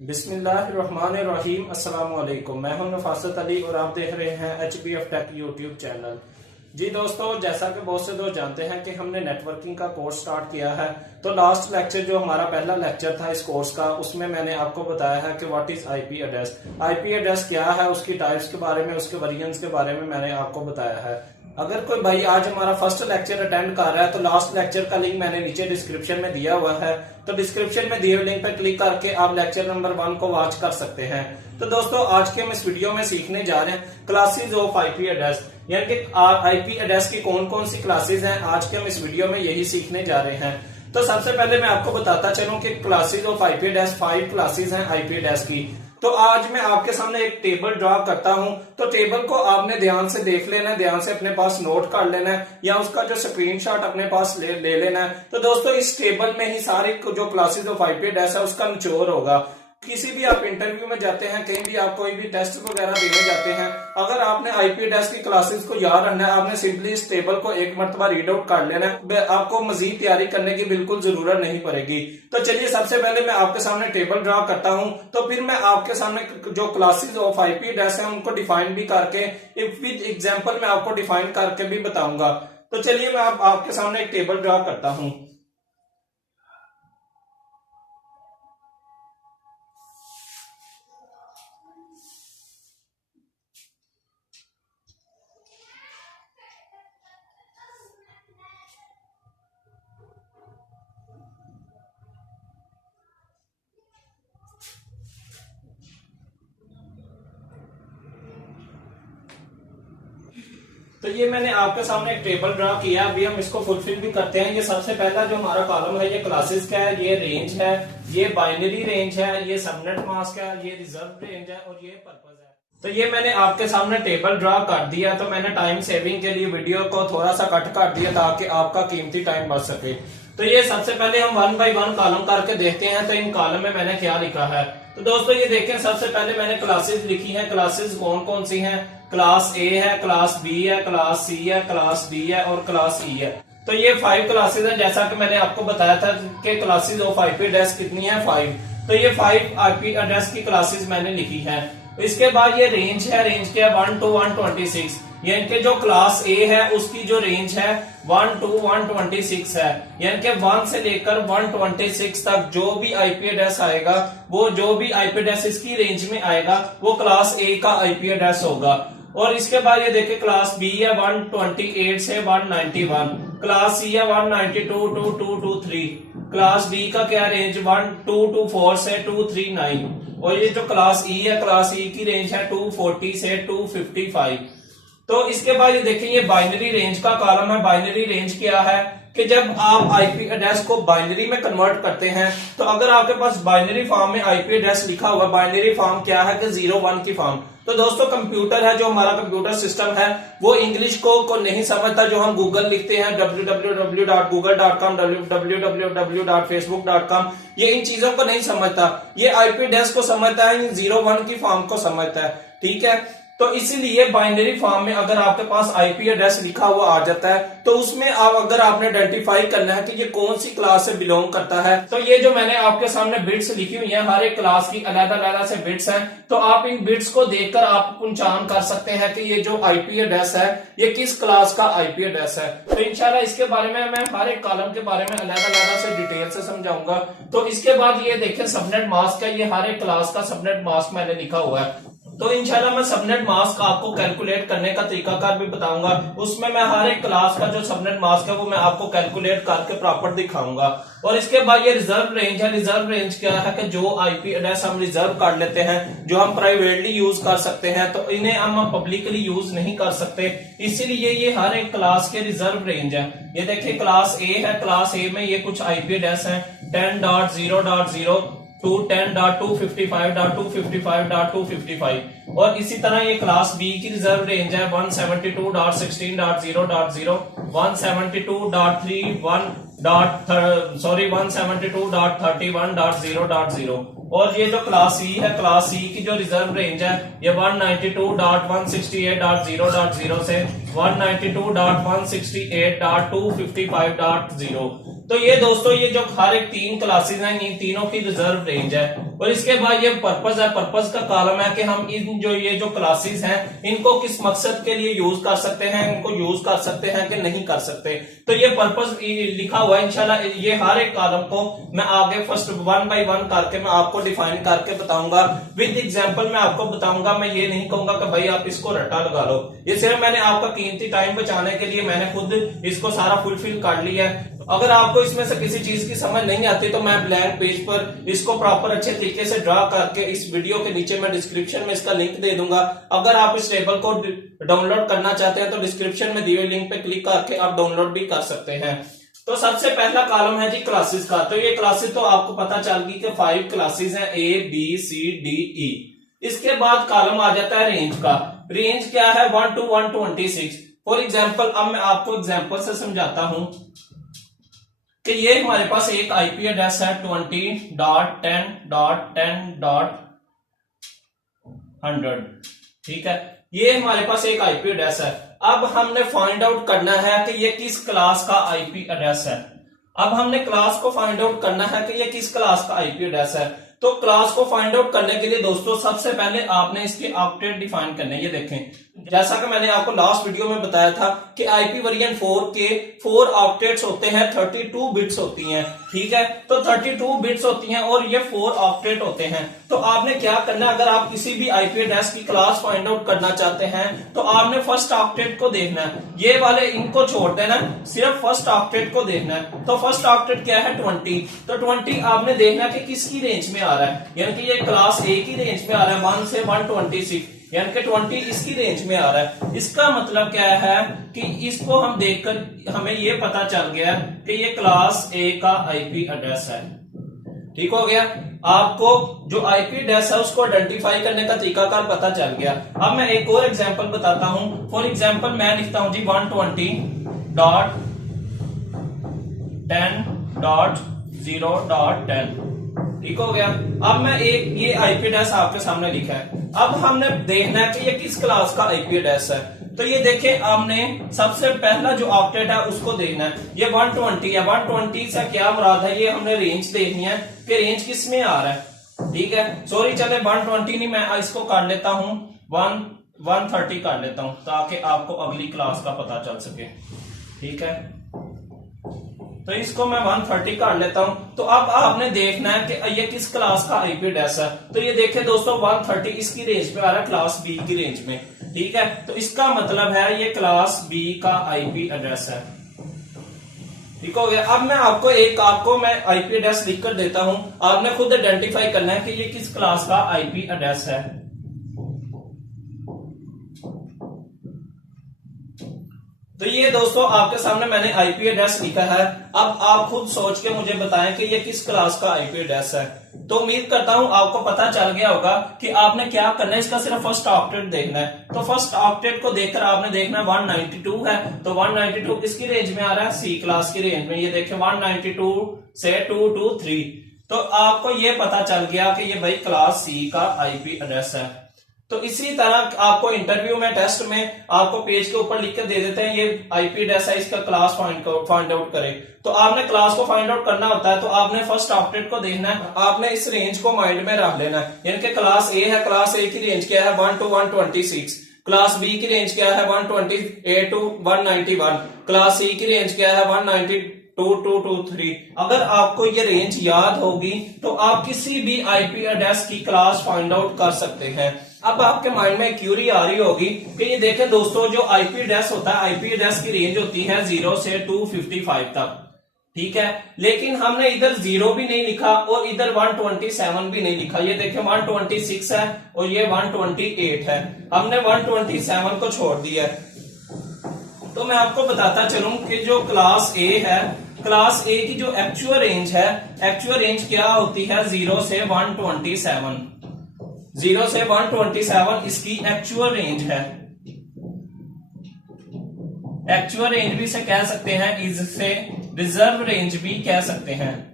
बिस्मिल्लाहिर्रहमानिर्रहीम। अस्सलाम वालेकुम। मैं हूं नफासत अली और आप देख रहे हैं HBF टेक यूट्यूब चैनल। जी दोस्तों, जैसा कि बहुत से दोस्त जानते हैं कि हमने नेटवर्किंग का कोर्स स्टार्ट किया है। तो लास्ट लेक्चर जो हमारा पहला लेक्चर था इस कोर्स का, उसमें मैंने आपको बताया है कि what is IP address. IP address क्या है, उसकी टाइप्स के बारे में, उसके वेरिएंट्स के बारे में मैंने आपको बताया है। अगर कोई भाई आज हमारा फर्स्ट लेक्चर अटेंड कर रहा है तो लास्ट लेक्चर का लिंक मैंने नीचे डिस्क्रिप्शन में दिया हुआ है, तो डिस्क्रिप्शन में दिए हुए लिंक पर क्लिक करके आप लेक्चर नंबर 1 को वॉच कर सकते हैं। तो दोस्तों, आज के हम इस वीडियो में सीखने जा रहे हैं क्लासेस ऑफ आईपी एड्रेस, यानी कि आईपी एड्रेस की कौन कौन सी क्लासेस हैं। आज के हम इस वीडियो में यही सीखने जा रहे हैं। तो सबसे पहले मैं आपको बताता चलूं कि classes of IP address 5 classes हैं आईपी एड्रेस की। तो आज मैं आपके सामने एक टेबल ड्रॉ करता हूं, तो टेबल को आपने ध्यान से देख लेना है, ध्यान से अपने पास नोट कर लेना है या उसका जो स्क्रीनशॉट अपने पास ले लेना है। तो दोस्तों, इस टेबल में ही सारी जो क्लासेस ऑफ आईपी एड्रेस है उसका निचोड़ होगा। किसी भी आप इंटरव्यू में जाते हैं, कहीं भी आप कोई भी टेस्ट वगैरह देने जाते हैं, अगर आपने आईपी एड्रेस की क्लासेस को याद रखना है, आपने सिंपली इस टेबल को एक मरतबा रीड आउट कर लेना है, आपको मजीद तैयारी करने की बिल्कुल जरूरत नहीं पड़ेगी। तो चलिए, सबसे पहले मैं आपके सामने टेबल ड्रॉ करता हूं, तो फिर मैं आपके सामने जो क्लासेस ऑफ आईपी एड्रेस है उनको डिफाइन भी करके विद एग्जाम्पल मैं आपको डिफाइन करके भी बताऊंगा। तो चलिए, मैं आपके सामने एक टेबल ड्रॉ करता हूं। तो ये मैंने आपके सामने एक टेबल ड्रा किया, अभी हम इसको फुलफिल भी करते हैं। ये सबसे पहला जो हमारा कॉलम है ये क्लासेस का है, ये रेंज है, ये बाइनरी रेंज है, ये सबनेट मास्क है, ये रिजर्व रेंज है और ये पर्पस है। तो ये मैंने आपके सामने टेबल ड्रा कर दिया। तो मैंने टाइम सेविंग के लिए वीडियो को थोड़ा सा कट कर दिया ताकि आपका कीमती टाइम बच सके। तो ये सबसे पहले हम 1 बाय 1 कॉलम करके देखते हैं। तो इन कॉलम में मैंने क्या लिखा है, तो दोस्तों ये देखें, सबसे पहले मैंने क्लासेस लिखी है। क्लासेस कौन कौन सी हैं? क्लास ए है, क्लास बी है, क्लास सी है, क्लास डी है और क्लास ई है। तो ये 5 क्लासेस हैं, जैसा कि मैंने आपको बताया था कि क्लासेस ऑफ आईपी एड्रेस कितनी है, 5। तो ये 5 आईपी एड्रेस की क्लासेस मैंने लिखी है। इसके बाद ये रेंज है, रेंज क्या है 1 to 126, यानी कि जो क्लास ए है उसकी जो रेंज है 1 to 126 है, यानी कि 1 से लेकर 126 तक जो भी आईपी एड्रेस आएगा, वो जो भी आईपी एड्रेस इसकी रेंज में आएगा वो क्लास ए का आईपी एड्रेस होगा। और इसके बाद ये देखिए, क्लास बी है 128 से 191, क्लास सी है 192 to 223, क्लास डी का क्या रेंज 1224 से 239, और ये जो क्लास ई है, क्लास ई की रेंज है 240 से 255। तो इसके बाद ये देखिए, ये बाइनरी रेंज का कॉलम है। बाइनरी रेंज क्या है कि जब आप आईपी एड्रेस को बाइनरी में कन्वर्ट करते हैं, तो अगर आपके पास बाइनरी फॉर्म में आईपी एड्रेस लिखा हुआ, बाइनरी फॉर्म क्या है कि 0-1 की फॉर्म। तो दोस्तों, कंप्यूटर है, जो हमारा कंप्यूटर सिस्टम है, वो इंग्लिश को नहीं समझता। जो हम गूगल लिखते हैं www.google.com, www.facebook.com, ये इन चीजों को नहीं समझता। ये आईपी एड्रेस को समझता है, 0-1 की फॉर्म को समझता है। ठीक है, तो इसीलिए बाइनरी फॉर्म में अगर आपके पास आईपी एड्रेस लिखा हुआ आ जाता है, तो उसमें अगर आपने आइडेंटिफाई करना है कि ये कौन सी क्लास से बिलोंग करता है, तो ये जो मैंने आपके सामने बिट्स लिखी हुई है, हर एक क्लास की अलग-अलग से बिट्स हैं। तो आप इन बिट्स को देखकर आप पहचान कर सकते हैं कि ये जो आईपी एड्रेस है ये किस क्लास का आईपी एड्रेस है। तो इंशाल्लाह इसके बारे में मैं हर एक कॉलम के बारे में अलग-अलग से डिटेल से समझाऊंगा। तो इसके बाद ये देखें, सबनेट मास्क है, ये हर एक क्लास का सबनेट मास्क मैंने लिखा हुआ है। तो इंशाल्लाह मैं सबनेट मास्क आपको कैलकुलेट करने का तरीकाकार भी बताऊंगा। उसमें मैं हर एक क्लास का जो सबनेट मास्क है वो मैं आपको कैलकुलेट करके प्रॉपर दिखाऊंगा। और इसके बाद ये रिजर्व रेंज है। रिजर्व रेंज क्या है कि जो आईपी एड्रेस हम रिजर्व कर लेते हैं, जो हम प्राइवेटली यूज कर सकते हैं, तो इन्हें हम पब्लिकली यूज नहीं कर सकते, इसीलिए ये हर एक क्लास के रिजर्व रेंज है। ये देखिए, क्लास ए है, क्लास ए में ये कुछ आईपी एड्रेस है 10.0.0 to 10.255.255.255, और इसी तरह ये क्लास बी की रिजर्व रेंज है 172.16.0.0, 172.31.0.0, और ये जो क्लास सी है, क्लास सी की जो रिजर्व रेंज है ये 192.168.0.0 से 192.168.255.0। तो ये दोस्तों ये जो हर एक 3 क्लासेस हैं, इन तीनों की रिजर्व रेंज है। और इसके बाद ये पर्पस है, पर्पस का कॉलम है कि हम इन ये जो क्लासेस हैं इनको किस मकसद के लिए यूज कर सकते हैं, इनको यूज कर सकते हैं कि नहीं कर सकते। तो ये पर्पस लिखा हुआ है। इंशाल्लाह ये हर एक कॉलम को मैं आगे फर्स्ट 1 बाय 1 करके मैं आपको डिफाइन करके बताऊंगा, विद एग्जांपल मैं आपको बताऊंगा। मैं ये नहीं कहूंगा कि भाई आप इसको रट्टा लगा लो, ये सिर्फ मैंने आपका कीमती टाइम बचाने के लिए मैंने खुद इसको सारा फुलफिल कर लिया है। अगर आपको इसमें से किसी चीज की समझ नहीं आती तो मैं ब्लैंक पेज पर इसको प्रॉपर अच्छे तरीके से ड्रा करके इस वीडियो के नीचे मैं डिस्क्रिप्शन में इसका लिंक दे दूंगा। अगर आप इस टेबल को डाउनलोड करना चाहते हैं तो डिस्क्रिप्शन में दिए हुए लिंक पे क्लिक करके आप डाउनलोड भी कर सकते हैं। तो सबसे पहला कॉलम है जी क्लासेस का। तो ये क्लासेस तो आपको पता चल गई कि 5 क्लासेस हैं, ABCDE। इसके बाद कॉलम आ जाता है रेंज का। रेंज क्या है? 1 to 126। फॉर एग्जाम्पल अब मैं आपको एग्जाम्पल से समझाता हूं कि ये हमारे पास एक आईपी एड्रेस है 20.10.10.100। ठीक है, ये हमारे पास एक आईपी एड्रेस है। अब हमने फाइंड आउट करना है कि ये किस क्लास का आईपी एड्रेस है। अब हमने क्लास को फाइंड आउट करना है कि ये किस क्लास का आईपी एड्रेस है। तो क्लास को फाइंड आउट करने के लिए दोस्तों सबसे पहले आपने इसके ऑक्टेट डिफाइन करने। ये देखें, जैसा कि मैंने आपको लास्ट वीडियो में बताया था कि आईपी वेरिएंट 4 के 4 ऑक्टेट्स होते हैं, 32 बिट्स होती हैं। ठीक है, तो 32 बिट्स होती हैं और ये 4 ऑक्टेट होते हैं। तो आपने क्या करना है, अगर आप किसी भी आईपी एड्रेस की क्लास फाइंड आउट करना चाहते हैं तो आपने फर्स्ट ऑक्टेट को देखना है। ये वाले इनको छोड़ देना, सिर्फ फर्स्ट ऑक्टेट को देखना है। तो फर्स्ट ऑक्टेट क्या है? 20। तो 20 आपने देखना कि किसकी रेंज में आ रहा है, यानी कि ये क्लास ए की रेंज में आ रहा है 1 से 126, यानी कि 20 इसकी रेंज में आ रहा है। इसका मतलब क्या है कि इसको हम देखकर हमें ये पता चल गया कि ये क्लास ए का आईपी एड्रेस है। ठीक हो गया, आपको जो आईपी एड्रेस है उसको आइडेंटिफाई करने का तरीकाकार पता चल गया। अब मैं एक और एग्जांपल बताता हूं। फॉर एग्जांपल मैं लिखता हूं जी 120.10.0.10। ठीक हो गया। अब मैं एक ये आईपी एड्रेस आपके सामने लिखा है। अब हमने देखना है कि ये किस क्लास का आईपी एड्रेस है। तो ये देखें, हमने सबसे पहला जो ऑक्टेट है उसको देखना है। ये 120 है। 120 से क्या मुराद है, ये हमने रेंज देखनी है कि रेंज किस में आ रहा है। ठीक है, सॉरी चले 120 नहीं, मैं इसको कर लेता हूं 130 कर लेता हूं ताकि आपको अगली क्लास का पता चल सके। ठीक है, तो इसको मैं 130 कर लेता हूं। तो अब आपने देखना है कि ये किस क्लास का आईपी एड्रेस है। तो ये देखें दोस्तों 130 इसकी रेंज में आ रहा है, क्लास बी की रेंज में। ठीक है, तो इसका मतलब है ये क्लास बी का आईपी एड्रेस है। ठीक हो गया। अब मैं आपको मैं आईपी एड्रेस लिख कर देता हूं, आपने खुद आइडेंटिफाई करना है कि ये किस क्लास का आईपी एड्रेस है। तो ये दोस्तों आपके सामने मैंने आईपी एड्रेस लिखा है। अब आप खुद सोच के मुझे बताएं कि ये किस क्लास का आईपी एड्रेस है। तो उम्मीद करता हूं आपको पता चल गया होगा कि आपने क्या करना है, इसका सिर्फ फर्स्ट ऑक्टेट देखना है। तो फर्स्ट ऑक्टेट को देखकर आपने देखना है 192 है, तो 192 किसकी रेंज में आ रहा है? सी क्लास की रेंज में। ये देखें 192 से 223, तो आपको ये पता चल गया कि ये भाई क्लास सी का आईपी एड्रेस है। तो इसी तरह आपको इंटरव्यू में, टेस्ट में आपको पेज के ऊपर लिख के दे देते हैं ये आईपी एड्रेस है, इसका क्लास फाइंड आउट करें। तो आपने क्लास को फाइंड आउट करना होता है तो आपने फर्स्ट ऑक्टेट को देखना है, आपने इस रेंज को माइंड में रख लेना है। यानी कि क्लास ए है, क्लास ए की रेंज क्या है? 1 to 126। क्लास बी की रेंज क्या है? 128 to 191। क्लास सी की रेंज क्या है? 192-223। अगर आपको ये रेंज याद होगी तो आप किसी भी आईपी एड्रेस की क्लास फाइंड आउट कर सकते हैं। अब आपके माइंड में क्यूरी आ रही होगी कि ये देखें दोस्तों, जो आईपी एड्रेस होता है, आईपी एड्रेस की रेंज होती है 0 से 255 तक। ठीक है, लेकिन हमने इधर 0 भी नहीं लिखा और इधर 127 भी नहीं लिखा। ये देखें 126 है और ये 128 है, हमने 127 को छोड़ दिया है। तो मैं आपको बताता चलूं कि जो क्लास ए है, क्लास ए की जो एक्चुअल रेंज है, एक्चुअल रेंज क्या होती है? 0 से 127। 0 से 127 इसकी एक्चुअल रेंज है। एक्चुअल रेंज भी से कह सकते हैं, इससे रिजर्व रेंज भी कह सकते हैं।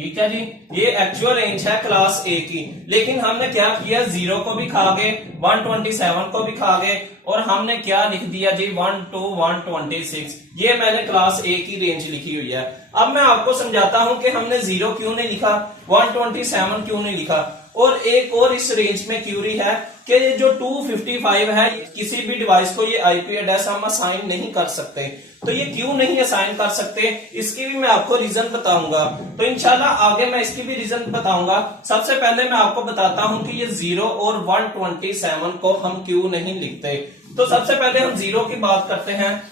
ठीक है जी, ये एक्चुअल रेंज है क्लास ए की। लेकिन हमने क्या किया, 0 को भी खा गए, 127 को भी खा गए, और हमने क्या लिख दिया जी 1 to 126। ये मैंने क्लास ए की रेंज लिखी हुई है। अब मैं आपको समझाता हूं कि हमने 0 क्यों नहीं लिखा, 127 क्यों नहीं लिखा, और एक और इस रेंज में क्यूरी है कि ये जो 255 है, किसी भी डिवाइस को ये आईपी एड्रेस हम असाइन नहीं कर सकते। तो ये क्यों नहीं असाइन कर सकते, इसकी भी मैं आपको रीजन बताऊंगा। तो इंशाल्लाह आगे मैं इसकी भी रीजन बताऊंगा। सबसे पहले मैं आपको बताता हूं कि ये 0 और 127 को हम क्यों नहीं लिखते। तो सबसे पहले हम 0 की बात करते हैं।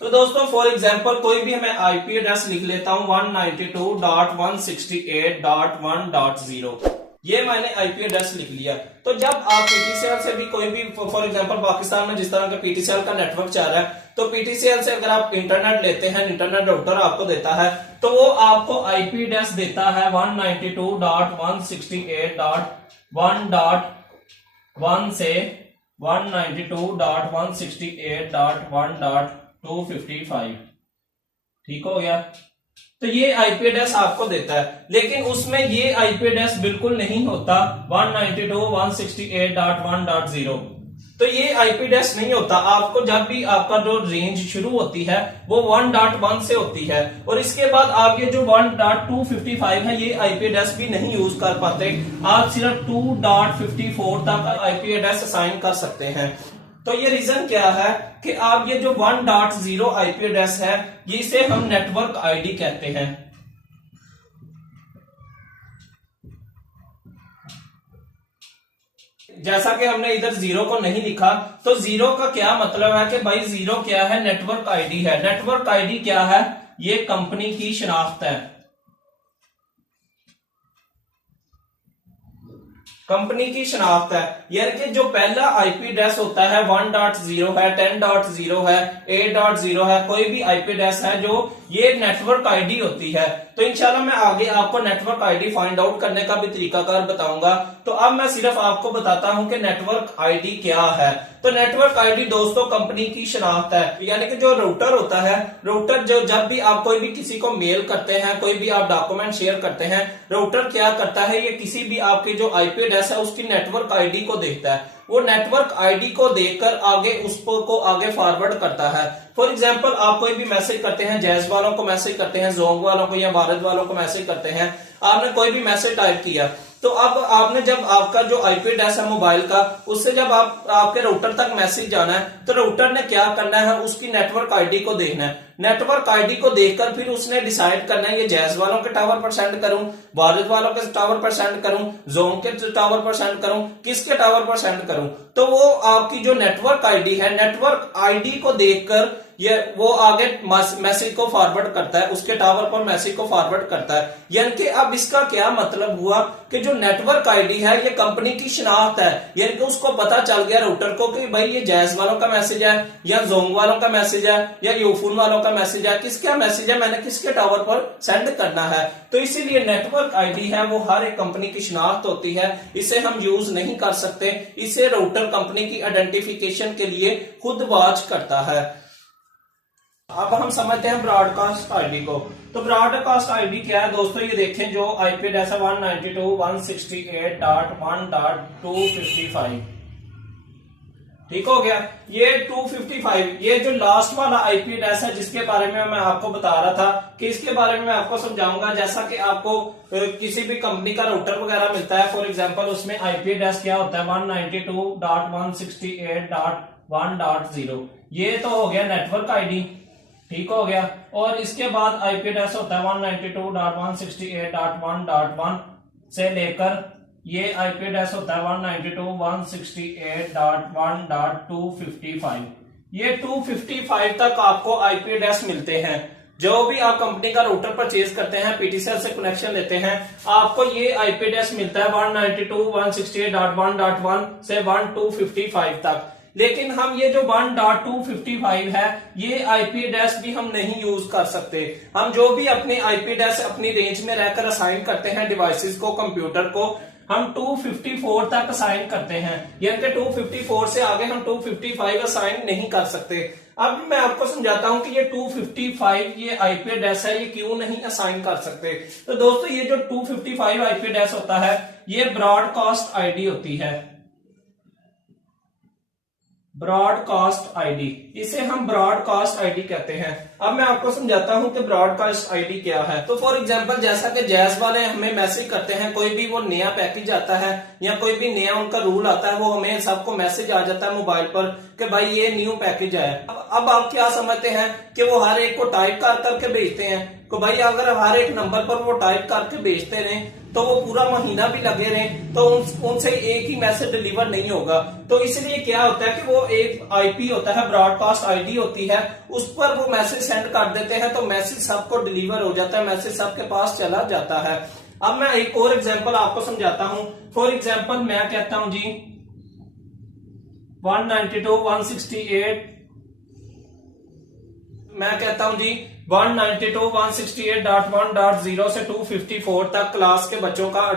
तो दोस्तों फॉर एग्जांपल कोई भी मैं आईपी एड्रेस लिख लेता हूं 192.168.1.0। ये मैंने आईपी एड्रेस लिख लिया। तो जब आप पीटीसीएल से भी कोई भी फॉर एग्जांपल पाकिस्तान में जिस तरह का पीटीसीएल का नेटवर्क चल रहा है, तो पीटीसीएल से अगर आप इंटरनेट लेते हैं, इंटरनेट राउटर आपको देता है, तो वो आपको आईपी एड्रेस देता है 192.168.1.1 से 192.168.1.255। ठीक हो गया। तो ये आईपी एड्रेस आपको देता है, लेकिन उसमें ये आईपी एड्रेस बिल्कुल नहीं होता 192.168.1.0। तो ये आईपी एड्रेस नहीं होता। आपको जब भी आपका जो रेंज शुरू होती है वो 1.1 से होती है, और इसके बाद आप ये जो 1.255 है, ये आईपी एड्रेस भी नहीं यूज कर पाते। आप सिर्फ 2.54 तक आईपी एड्रेस असाइन कर सकते हैं। तो ये रीजन क्या है कि आप ये जो 1.0 आईपी एड्रेस है, ये इसे हम नेटवर्क आईडी कहते हैं। जैसा कि हमने इधर 0 को नहीं लिखा, तो 0 का क्या मतलब है कि भाई 0 क्या है, नेटवर्क आईडी है। नेटवर्क आईडी क्या है, ये कंपनी की शनाख्त है। कंपनी की शनाख्त है, यानी कि जो पहला आईपी एड्रेस होता है 1.0 है, 10.0 है, 8.0 है, कोई भी आईपी एड्रेस है जो ये नेटवर्क आईडी होती है। तो इंशाल्लाह मैं आगे आपको नेटवर्क आईडी फाइंड आउट करने का भी तरीकाकार बताऊंगा। तो अब मैं सिर्फ आपको बताता हूं कि नेटवर्क आईडी क्या है। तो नेटवर्क आईडी दोस्तों कंपनी की शनाख्त है, यानी कि जो राउटर होता है, राउटर जो जब भी आप कोई भी किसी को मेल करते हैं, कोई भी आप डॉक्यूमेंट शेयर करते हैं, राउटर क्या करता है, ये किसी भी आपके जो आईपी एड्रेस है उसकी नेटवर्क आईडी को देखता है। वो नेटवर्क आईडी को देखकर आगे उसको आगे फॉरवर्ड करता है। फॉर एग्जांपल आप कोई भी मैसेज करते हैं, जैज वालों को मैसेज करते हैं, जोंग वालों को या भारत वालों को मैसेज करते हैं, आपने कोई भी मैसेज टाइप किया, तो अब आपने जब आपका जो आईपी एड्रेस है मोबाइल का, उससे जब आपके राउटर तक मैसेज जाना है, तो राउटर ने क्या करना है, उसकी नेटवर्क आईडी को देखना है। नेटवर्क आईडी को देखकर फिर उसने डिसाइड करना है ये जैज वालों के टावर पर सेंड करूं, भारत वालों के टावर पर सेंड करूं, जोंग के टावर पर सेंड करूं, किसके टावर पर सेंड करूं। तो वो आपकी जो नेटवर्क आईडी है, नेटवर्क आईडी को देखकर ये वो आगे मैसेज को फॉरवर्ड करता है, उसके टावर पर मैसेज को फॉरवर्ड करता है। यानी कि अब इसका क्या मतलब हुआ कि जो नेटवर्क आईडी है ये कंपनी की शनाख्त है, यानी कि उसको पता चल गया राउटर को कि भाई ये जैज वालों का मैसेज है, या जोंग वालों का मैसेज है, या यूफोन वालों का मैसेज है, किसका मैसेज है, मैंने किसके टावर पर सेंड करना है। तो इसीलिए नेटवर्क आईडी है वो हर एक कंपनी की शनाख्त होती है, इसे हम यूज नहीं कर सकते। इसे राउटर कंपनी की आइडेंटिफिकेशन के लिए खुद वॉच करता है। अब हम समझते हैं ब्रॉडकास्ट आईडी को। तो ब्रॉडकास्ट आईडी क्या है दोस्तों, ये देखें जो आईपी एड्रेस है 192.168.1.255। ठीक हो गया। ये 255, ये जो लास्ट वाला आईपी एड्रेस है जिसके बारे में मैं आपको बता रहा था कि इसके बारे में मैं आपको समझाऊंगा। जैसा कि आपको किसी भी कंपनी का राउटर वगैरह मिलता है, फॉर एग्जांपल उसमें आईपी एड्रेस क्या होता है 192.168.1.0। ये तो हो गया नेटवर्क आईडी, ठीक हो गया। और इसके बाद आईपी एड्रेस होता है 192.168.1.1 से लेकर ये आईपी एड्रेस होता है 192.168.1.255। ये 255 तक आपको आईपी एड्रेस मिलते हैं। जो भी आप कंपनी का राउटर परचेज करते हैं, पीटीसीएल से कनेक्शन लेते हैं, आपको ये आईपी एड्रेस मिलता है 192.168.1.1 से 1.255 तक। लेकिन हम ये जो 1.255 है ये आईपी एड्रेस भी हम नहीं यूज कर सकते। हम जो भी अपने आईपी एड्रेस अपनी रेंज में रहकर असाइन करते हैं डिवाइसेस को, कंप्यूटर को, हम 254 तक असाइन करते हैं, यानी कि 254 से आगे हम 255 असाइन नहीं कर सकते। अब मैं आपको समझाता हूं कि ये 255 ये आईपी एड्रेस है, ये क्यों नहीं असाइन कर सकते। तो दोस्तों ये जो 255 आईपी एड्रेस होता है ये ब्रॉडकास्ट आईडी होती है, ब्रॉडकास्ट आईडी, इसे हम ब्रॉडकास्ट आईडी कहते हैं। अब मैं आपको समझाता हूं कि ब्रॉडकास्ट आईडी क्या है। तो फॉर एग्जांपल जैसा कि जैज वाले हमें मैसेज करते हैं, कोई भी वो नया पैकेज आता है या कोई भी नया उनका रूल आता है, वो हमें सबको मैसेज आ जाता है मोबाइल पर कि भाई ये न्यू पैकेज आया। अब आप क्या समझते हैं कि वो हर एक को टाइप कर करके भेजते हैं? तो भाई अगर हर एक नंबर पर वो टाइप करके भेजते रहे तो वो पूरा महीना भी लगे रहे तो उनसे एक ही मैसेज डिलीवर नहीं होगा। तो इसलिए क्या होता है कि वो एक आईपी होता है, ब्रॉडकास्ट आईडी होती है, उस पर वो मैसेज सेंड कर देते हैं तो मैसेज सबको डिलीवर हो जाता है, मैसेज सबके पास चला जाता है। अब मैं एक और एग्जांपल आपको समझाता हूं। फॉर एग्जांपल मैं कहता हूं जी 192.168, मैं कहता हूं जी 192.168.1.0 से 254 तक क्लास के बच्चों का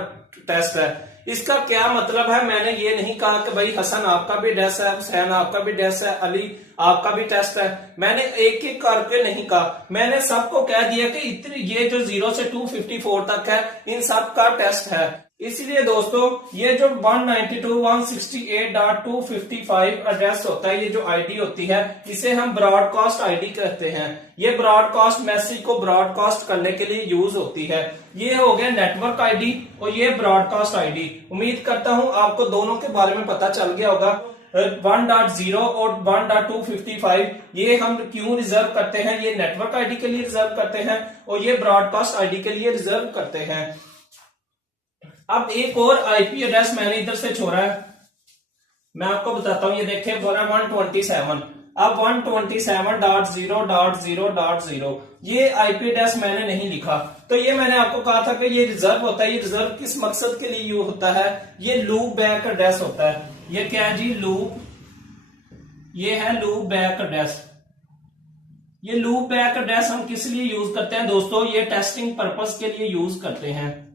टेस्ट है। इसका क्या मतलब है? मैंने ये नहीं कहा कि भाई हसन आपका भी टेस्ट है, हुसैन आपका भी टेस्ट है, अली आपका भी टेस्ट है। मैंने एक एक करके नहीं कहा, मैंने सबको कह दिया कि इतनी ये जो 0 से 254 तक है इन सब का टेस्ट है। इसलिए दोस्तों ये जो 192.168.255 एड्रेस होता है, ये जो आईडी होती है, इसे हम ब्रॉडकास्ट आईडी कहते हैं। ये ब्रॉडकास्ट मैसेज को ब्रॉडकास्ट करने के लिए यूज होती है। ये हो गया नेटवर्क आईडी और ये ब्रॉडकास्ट आईडी। उम्मीद करता हूं आपको दोनों के बारे में पता चल गया होगा। 1.0 और 1.255 ये हम क्यों रिजर्व करते हैं, ये नेटवर्क आईडी के लिए रिजर्व करते हैं और ये ब्रॉडकास्ट आईडी के लिए रिजर्व करते हैं। अब एक और आईपी एड्रेस मैंने इधर से छोड़ा है, मैं आपको बताता हूं। ये देखें बोला 127। अब 127.0.0.0 ये आईपी एड्रेस मैंने नहीं लिखा। तो ये मैंने आपको कहा था कि ये रिजर्व होता है। ये रिजर्व किस मकसद के लिए यूज होता है? ये लूप बैक एड्रेस होता है। ये क्या है जी? लूप, ये है लूप बैक एड्रेस। ये लूप बैक एड्रेस हम किस लिए यूज करते हैं दोस्तों? ये टेस्टिंग पर्पस के लिए यूज करते हैं।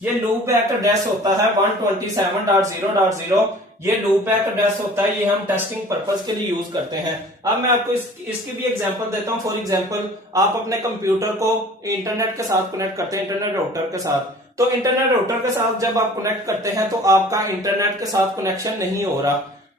ये लूप बैक एड्रेस होता है 127.0.0, ये लूप बैक एड्रेस होता है, ये हम टेस्टिंग पर्पस के लिए यूज करते हैं। अब मैं आपको इसकी भी एग्जांपल देता हूं। फॉर एग्जांपल आप अपने कंप्यूटर को इंटरनेट के साथ कनेक्ट करते हैं, इंटरनेट राउटर के साथ। तो इंटरनेट राउटर के साथ जब आप कनेक्ट करते हैं तो आपका इंटरनेट के साथ कनेक्शन नहीं हो रहा।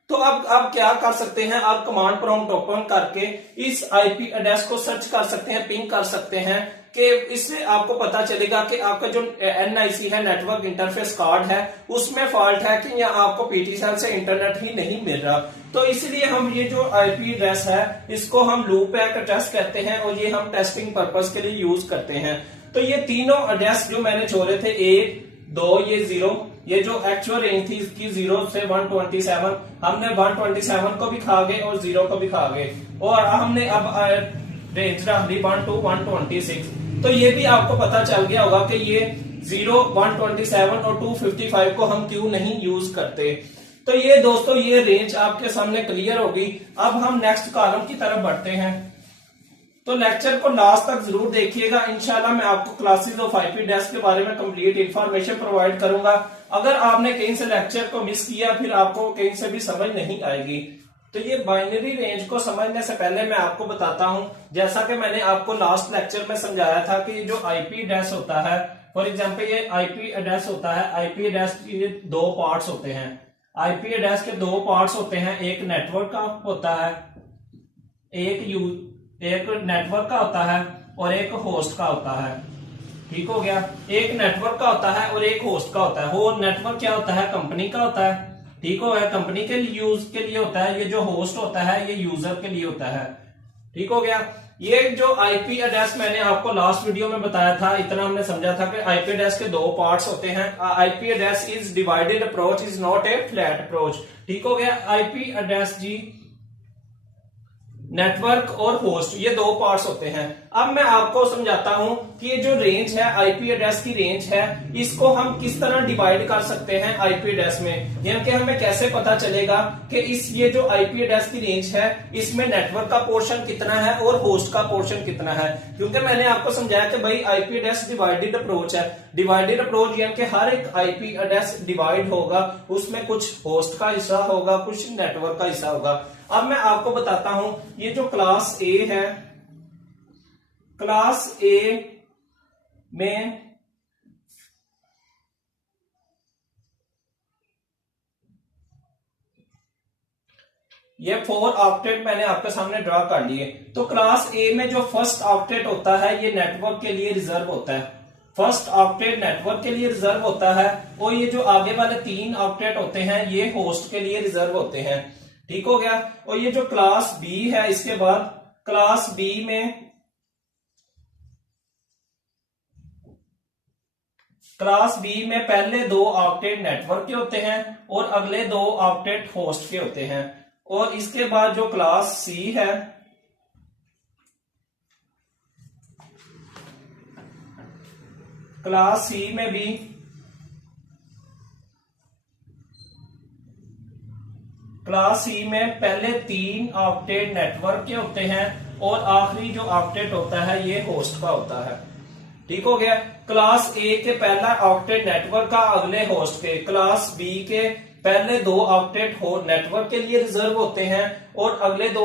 तो अब आप क्या कर सकते हैं? आप कमांड प्रॉम्प्ट ओपन करके इस आईपी एड्रेस को सर्च कर सकते हैं, पिंग कर सकते हैं कि इससे आपको पता चलेगा कि आपका जो एनआईसी है, नेटवर्क इंटरफेस कार्ड है, उसमें फॉल्ट है कि या आपको पीटीसेल से इंटरनेट ही नहीं मिल रहा। तो इसलिए हम ये जो आईपी एड्रेस है इसको हम लूप बैक एड्रेस कहते हैं और ये हम टेस्टिंग पर्पस के लिए यूज करते हैं। तो ये तीनों एड्रेस जो मैंने छोड़े थे 1, 2, ये 0, ये जो एक्चुअल रेंज थी इसकी 0 से 127, हमने 127 को भी खा गए और 0 को भी खा गए और हमने अब रेंज रख दी 1 to 126। तो ये भी आपको पता चल गया होगा कि ये 0, 127 और 255 को हम क्यों नहीं यूज करते। तो ये दोस्तों ये रेंज आपके सामने क्लियर होगी। अब हम नेक्स्ट कॉलम की तरफ बढ़ते हैं। तो लेक्चर को लास्ट तक जरूर देखिएगा। इंशाल्लाह मैं आपको क्लासेस ऑफ आईपी एड्रेस के बारे में कंप्लीट इंफॉर्मेशन प्रोवाइड करूंगा। अगर आपने कहीं से लेक्चर को मिस किया फिर आपको कहीं से भी समझ नहीं आएगी। तो ये बाइनरी रेंज को समझने से पहले मैं आपको बताता हूं, जैसा कि मैंने आपको लास्ट लेक्चर में समझाया था कि जो आईपी एड्रेस होता है, फॉर एग्जांपल ये आईपी एड्रेस होता है। आईपी एड्रेस के 2 पार्ट्स होते हैं। आईपी एड्रेस के 2 पार्ट्स होते हैं, एक नेटवर्क का होता है, एक नेटवर्क का होता है और एक होस्ट का होता है। ठीक हो गया? एक नेटवर्क का होता है और एक होस्ट का होता है। वो नेटवर्क क्या होता है? कंपनी का होता है। ठीक हो गया? कंपनी के यूज के लिए होता है। ये जो होस्ट होता है ये यूजर के लिए होता है। ठीक हो गया? ये जो आईपी एड्रेस मैंने आपको लास्ट वीडियो में बताया था, इतना हमने समझा था कि आईपी एड्रेस के 2 पार्ट्स होते हैं। IP address is divided approach, is not a flat approach. ठीक हो गया? आईपी एड्रेस जी नेटवर्क और होस्ट, ये दो पार्ट्स होते हैं। अब मैं आपको समझाता हूं कि ये जो रेंज है, आईपी एड्रेस की रेंज है, इसको हम किस तरह डिवाइड कर सकते हैं आईपी एड्रेस में, यानी कि हमें कैसे पता चलेगा कि ये जो आईपी एड्रेस की रेंज है इसमें नेटवर्क का पोर्शन कितना है और होस्ट का पोर्शन कितना है। क्योंकि मैंने आपको समझाया कि भाई आईपी एड्रेस डिवाइडेड अप्रोच है। डिवाइडेड अप्रोच यानी कि हर एक आईपी एड्रेस डिवाइड होगा, उसमें कुछ होस्ट का हिस्सा होगा, कुछ नेटवर्क का हिस्सा होगा। अब मैं आपको बताता हूं, ये जो क्लास ए है, क्लास ए में ये 4 ऑक्टेट मैंने आपके सामने ड्रा कर लिए। तो क्लास ए में जो फर्स्ट ऑक्टेट होता है ये नेटवर्क के लिए रिजर्व होता है। फर्स्ट ऑक्टेट नेटवर्क के लिए रिजर्व होता है और ये जो आगे वाले 3 ऑक्टेट होते हैं ये होस्ट के लिए रिजर्व होते हैं। ठीक हो गया। और ये जो क्लास बी है, इसके बाद क्लास बी में पहले 2 ऑक्टेट नेटवर्क के होते हैं और अगले 2 ऑक्टेट होस्ट के होते हैं। और इसके बाद जो क्लास सी है, क्लास सी में भी क्लास सी में पहले 3 ऑक्टेट नेटवर्क के होते हैं और आखिरी जो ऑक्टेट होता है ये होस्ट का होता है। ठीक हो गया। क्लास ए के पहला ऑक्टेट नेटवर्क का, अगले होस्ट के। क्लास बी के पहले 2 ऑक्टेट नेटवर्क के लिए रिजर्व होते हैं और अगले 2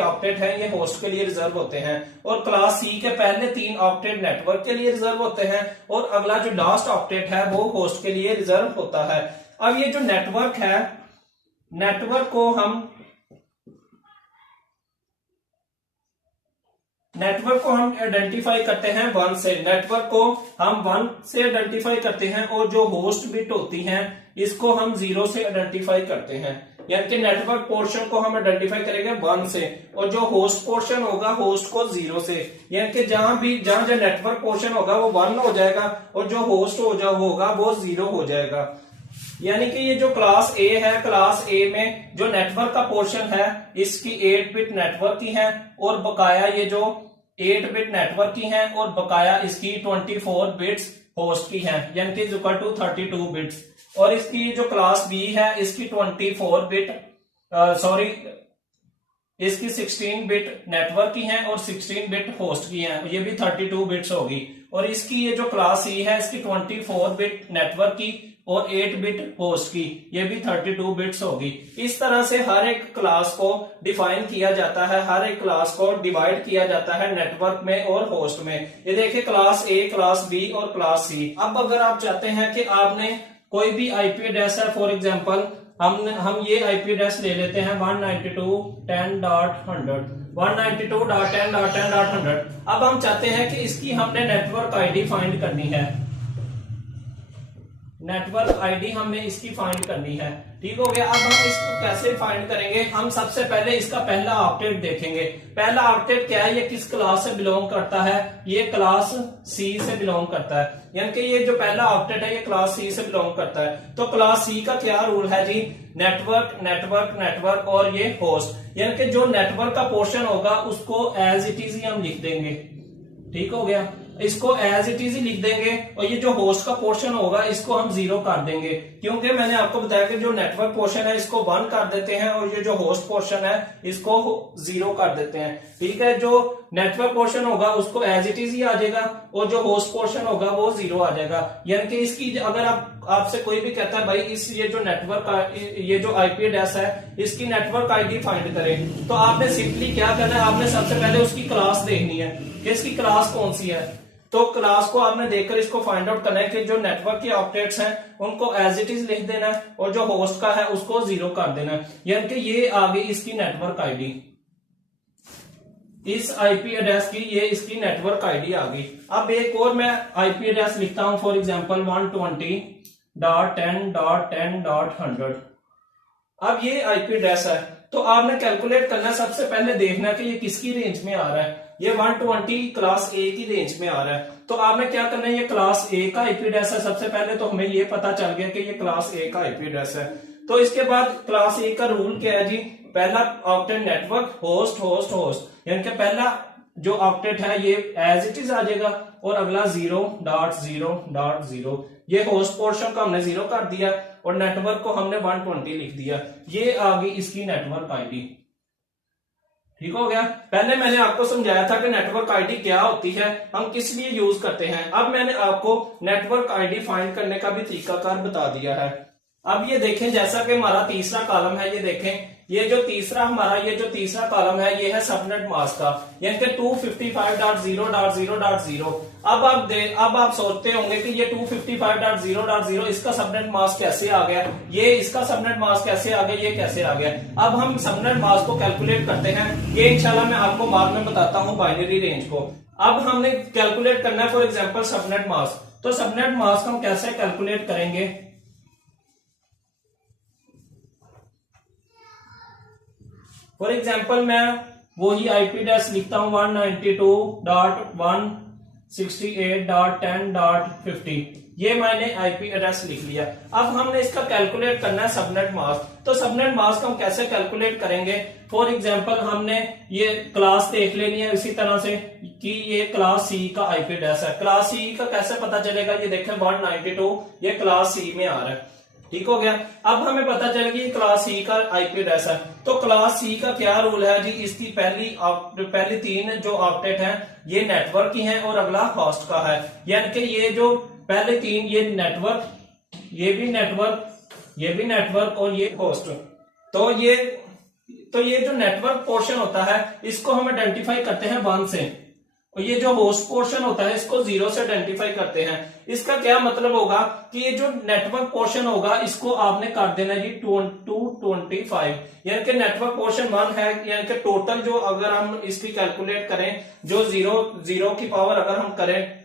ऑक्टेट हैं ये होस्ट के लिए रिजर्व होते हैं। और क्लास सी के पहले 3 ऑक्टेट नेटवर्क के लिए रिजर्व होते हैं और अगला जो लास्ट ऑक्टेट है वो होस्ट के लिए रिजर्व होता है। अब ये जो नेटवर्क है, नेटवर्क को हम आइडेंटिफाई करते हैं 1 से। नेटवर्क को हम 1 से आइडेंटिफाई करते हैं और जो होस्ट बिट होती हैं इसको हम 0 से आइडेंटिफाई करते हैं। यानी कि नेटवर्क पोर्शन को हम आइडेंटिफाई करेंगे 1 से और जो होस्ट पोर्शन होगा होस्ट को 0 से। यानी कि जहां जो नेटवर्क पोर्शन होगा वो 1 हो जाएगा और जो होस्ट होगा वो 0 हो जाएगा। यानी कि ये जो क्लास ए है, क्लास ए में जो नेटवर्क का पोर्शन है इसकी 8 बिट नेटवर्क की है और बकाया ये जो 8 बिट नेटवर्क की है और बकाया इसकी 24 बिट्स होस्ट की है, यानी कि इक्वल टू 32 बिट्स। और इसकी जो क्लास बी है इसकी 16 बिट नेटवर्क की है और 16 बिट होस्ट की है, ये भी 32 बिट्स होगी। और इसकी ये जो क्लास सी है इसकी 24 बिट नेटवर्क की और 8 बिट होस्ट की, ये भी 32 बिट्स होगी। इस तरह से हर एक क्लास को डिफाइन किया जाता है, हर एक क्लास को डिवाइड किया जाता है नेटवर्क में और होस्ट में। ये देखिए क्लास ए, क्लास बी और क्लास सी। अब अगर आप चाहते हैं कि आपने कोई भी आईपी एड्रेस है, फॉर एग्जांपल हम ये आईपी एड्रेस ले लेते हैं 192.10.100 192.10.10.100। अब हम चाहते हैं कि इसकी हमने नेटवर्क आईडी फाइंड करनी है, नेटवर्क आईडी हमने इसकी फाइंड करनी है। ठीक हो गया। अब हम इसको कैसे फाइंड करेंगे, हम सबसे पहले इसका पहला ऑक्टेट देखेंगे। पहला ऑक्टेट क्या है, ये किस क्लास से बिलोंग करता है, ये क्लास सी से बिलोंग करता है। यानी कि ये जो पहला ऑक्टेट है ये क्लास सी से बिलोंग करता है। तो क्लास सी का क्या रूल है जी, नेटवर्क नेटवर्क नेटवर्क और ये होस्ट। यानी कि जो नेटवर्क का पोर्शन होगा उसको एज इट इज ही हम लिख देंगे। ठीक हो गया, इसको एज इट इज ही लिख देंगे और ये जो होस्ट का पोर्शन होगा इसको हम 0 कर देंगे, क्योंकि मैंने आपको बताया कि जो नेटवर्क पोर्शन है इसको 1 कर देते हैं और ये जो होस्ट पोर्शन है इसको 0 कर देते हैं। ठीक है, जो नेटवर्क पोर्शन होगा उसको एज इट इज ही आ जाएगा और जो होस्ट पोर्शन होगा वो 0 आ जाएगा। यानी कि इसकी अगर आपसे कोई भी कहता है भाई ये जो नेटवर्क ये जो आईपी एड्रेस है इसकी नेटवर्क आईडी फाइंड करें, तो आपने सिंपली क्या करना है, आपने सबसे पहले उसकी क्लास देखनी है कि इसकी क्लास कौन सी है। तो क्लास को आपने देखकर इसको फाइंड आउट करना है कि जो नेटवर्क के ऑक्टेट्स हैं उनको एज इट इज लिख देना है और जो होस्ट का है उसको 0 कर देना है। यानी कि ये आ गई इसकी नेटवर्क आईडी, इस आईपी एड्रेस की ये इसकी नेटवर्क आईडी आ गई। अब एक और मैं आईपी एड्रेस लिखता हूं, फॉर एग्जांपल 120.10.10.100। अब ये आईपी एड्रेस है तो आपने कैलकुलेट करना, सबसे पहले देखना कि ये किसकी रेंज में आ रहा है। ये 120 क्लास ए की रेंज में आ रहा है। तो आपने क्या करना है, ये क्लास ए का आईपी एड्रेस है। सबसे पहले तो हमें ये पता चल गया कि ये क्लास ए का आईपी एड्रेस है। तो इसके बाद क्लास ए का रूल क्या है जी, पहला octet network host host host, यानी कि पहला जो ऑक्टेट है ये एज इट इज आ जाएगा और अगला 0.0.0, ये होस्ट पोर्शन को हमने 0 कर दिया और नेटवर्क को हमने 120 लिख दिया। ये आ गई इसकी नेटवर्क आईडी। ठीक हो गया। पहले मैंने आपको समझाया था कि नेटवर्क आईडी क्या होती है, हम किस लिए यूज करते हैं। अब मैंने आपको नेटवर्क आईडी फाइंड करने का भी तरीकाकार बता दिया है। अब ये देखें, जैसा कि हमारा तीसरा कॉलम है, ये देखें ये जो तीसरा कॉलम है ये है सबनेट मास्क का, यानी कि 255.0.0.0। अब आप सोचते होंगे कि ये 255.0.0 इसका सबनेट मास्क कैसे आ गया, ये इसका सबनेट मास्क कैसे आ गया, ये कैसे आ गया। अब हम सबनेट मास्क को कैलकुलेट करते हैं, ये इंशाल्लाह मैं आपको बाद में बताता हूं बाइनरी रेंज को। अब हमने कैलकुलेट करना है फॉर एग्जाम्पल सबनेट मास्क। तो सबनेट मास्क हम कैसे कैलकुलेट करेंगे, फॉर एग्जाम्पल मैं वही आईपी एड्रेस लिखता हूं 192.168.10.50, ये मैंने आईपी एड्रेस लिख लिया। अब हमने इसका कैलकुलेट करना है सबनेट मास्क। तो सबनेट मास्क हम कैसे कैलकुलेट करेंगे, फॉर एग्जाम्पल हमने ये क्लास देख लेनी है इसी तरह से कि ये क्लास सी का आईपी एड्रेस है। क्लास सी का कैसे पता चलेगा, ये देखें 192 ये क्लास सी में आ रहा है। ठीक हो गया। अब हमें पता चल गया क्लास सी का आईपी एड्रेस है। तो क्लास सी का क्या रूल है जी, इसकी पहली तीन जो ऑक्टेट हैं ये नेटवर्क की हैं और अगला होस्ट का है, यानी कि ये जो पहले तीन ये नेटवर्क, ये भी नेटवर्क और ये होस्ट। तो ये जो नेटवर्क पोर्शन होता है इसको हम आइडेंटिफाई करते हैं 1 से, और ये जो होस्ट पोर्शन होता है इसको 0 से आइडेंटिफाई करते हैं। इसका क्या मतलब होगा कि ये जो नेटवर्क पोर्शन होगा इसको आपने कर देना जी 225, यानी कि नेटवर्क पोर्शन 1 है, यानी कि टोटल जो अगर हम इसकी कैलकुलेट करें जो 0 की पावर अगर हम करें,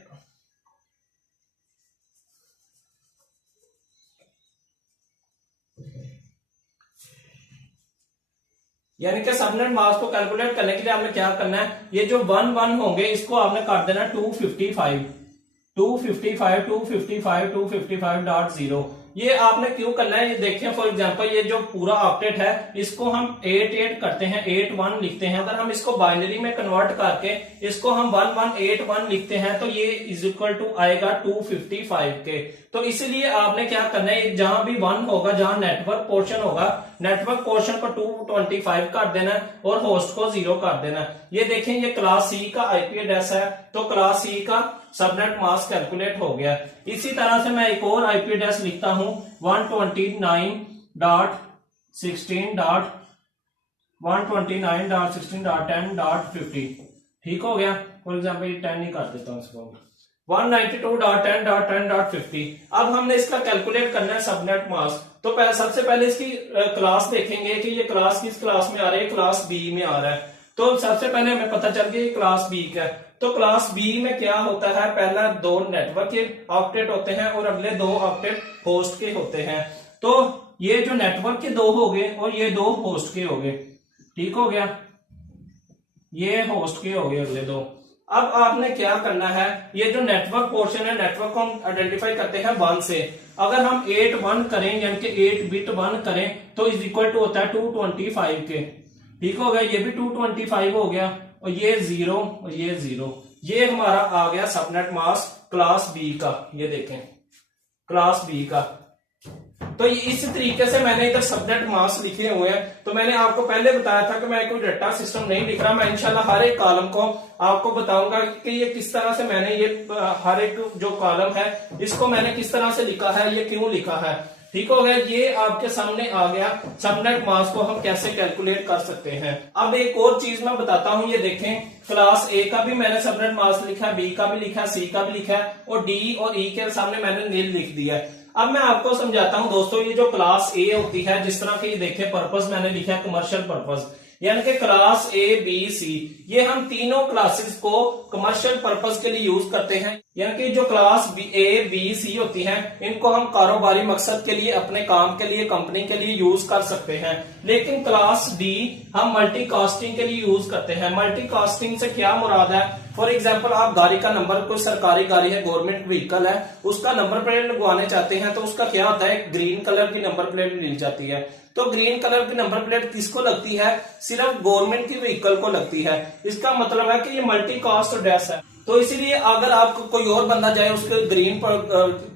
यानी कि सबनेट मास्क को कैलकुलेट करने के लिए आपने क्या करना है, ये जो 1 होंगे इसको आपने कर देना 255.0 ये आपने क्यों करना है, ये देखिए फॉर एग्जांपल ये जो पूरा ऑक्टेट है इसको हम 8 करते हैं, 81 लिखते हैं। अगर हम इसको बाइनरी में कन्वर्ट करके इसको हम 1181 लिखते हैं तो ये इज इक्वल टू आएगा 255 के। तो इसलिए आपने क्या करना है, जहां भी 1 होगा, जहां नेटवर्क पोर्शन होगा, नेटवर्क पोर्शन को 225 कर देना और होस्ट को 0 कर देना। ये देखें ये क्लास सी का आईपी एड्रेस है, तो क्लास सी का सबनेट मास्क कैलकुलेट हो गया। इसी तरह से मैं एक और आईपी एड्रेस लिखता हूं 129.16.10.50। ठीक हो गया। फॉर एग्जाम्पल ये 10 ही कर देता हूं इसको, 192.10.10.50। अब हमने इसका कैलकुलेट करना है सबनेट मास्क। तो सबसे पहले इसकी क्लास देखेंगे कि ये क्लास किस क्लास में आ रहा है, क्लास बी में आ रहा है। तो सबसे पहले हमें पता चल गया ये क्लास बी का है। तो क्लास बी में क्या होता है, पहला 2 नेटवर्क के ऑक्टेट होते हैं और अगले 2 ऑक्टेट होस्ट के होते हैं। तो ये जो नेटवर्क के 2 हो गए और ये 2 होस्ट के हो गए। ठीक हो गया, ये होस्ट के हो गए अगले 2। अब आपने क्या करना है, ये जो नेटवर्क पोर्शन है नेटवर्क को हम आइडेंटिफाई करते हैं 1 से। अगर हम 8 करें यानी कि 8 बिट 1 करें तो इज इक्वल टू होता है 225 के। ठीक हो गया, ये भी 225 हो गया और ये 0 और ये 0। ये हमारा आ गया सबनेट मास्क क्लास बी का। ये देखें क्लास बी का। तो इस तरीके से मैंने इधर सबनेट मास्क लिखे हुए हैं। तो मैंने आपको पहले बताया था कि मैं कोई डाटा सिस्टम नहीं लिख रहा, मैं इंशाल्लाह हर एक कॉलम को आपको बताऊंगा कि ये किस तरह से मैंने ये हर एक जो कॉलम है इसको मैंने किस तरह से लिखा है, ये क्यों लिखा है। ठीक हो गया, ये आपके सामने आ गया सबनेट मास्क को हम कैसे कैलकुलेट कर सकते हैं। अब एक और चीज मैं बताता हूं, ये देखें क्लास ए का भी मैंने सबनेट मास्क लिखा है, बी का भी लिखा है, सी का भी लिखा है और डी और ई के सामने मैंने नील लिख दिया है। अब मैं आपको समझाता हूं दोस्तों, ये जो क्लास ए होती है, जिस तरह के ये देखें पर्पस मैंने लिखा है कमर्शियल पर्पस, यानी कि क्लास ए बी सी, ये हम तीनों क्लासेस को कमर्शियल पर्पस के लिए यूज करते हैं। यानी कि जो क्लास ए बी सी होती हैं इनको हम कारोबारी मकसद के लिए, अपने काम के लिए, कंपनी के लिए यूज कर सकते हैं। लेकिन क्लास डी हम मल्टीकास्टिंग के लिए यूज करते हैं। मल्टीकास्टिंग से क्या मुराद है, फॉर एग्जाम्पल आप गाड़ी का नंबर, कोई सरकारी गाड़ी है, गवर्नमेंट व्हीकल है, उसका नंबर प्लेट लगवाने चाहते हैं तो उसका क्या होता है, ग्रीन कलर की नंबर प्लेट मिल जाती है। तो ग्रीन कलर की नंबर प्लेट किसको लगती है, सिर्फ गवर्नमेंट की व्हीकल को लगती है। इसका मतलब है कि ये मल्टी कास्ट ड्रेस है। तो इसीलिए अगर आपको कोई और बंदा जाए उसके ग्रीन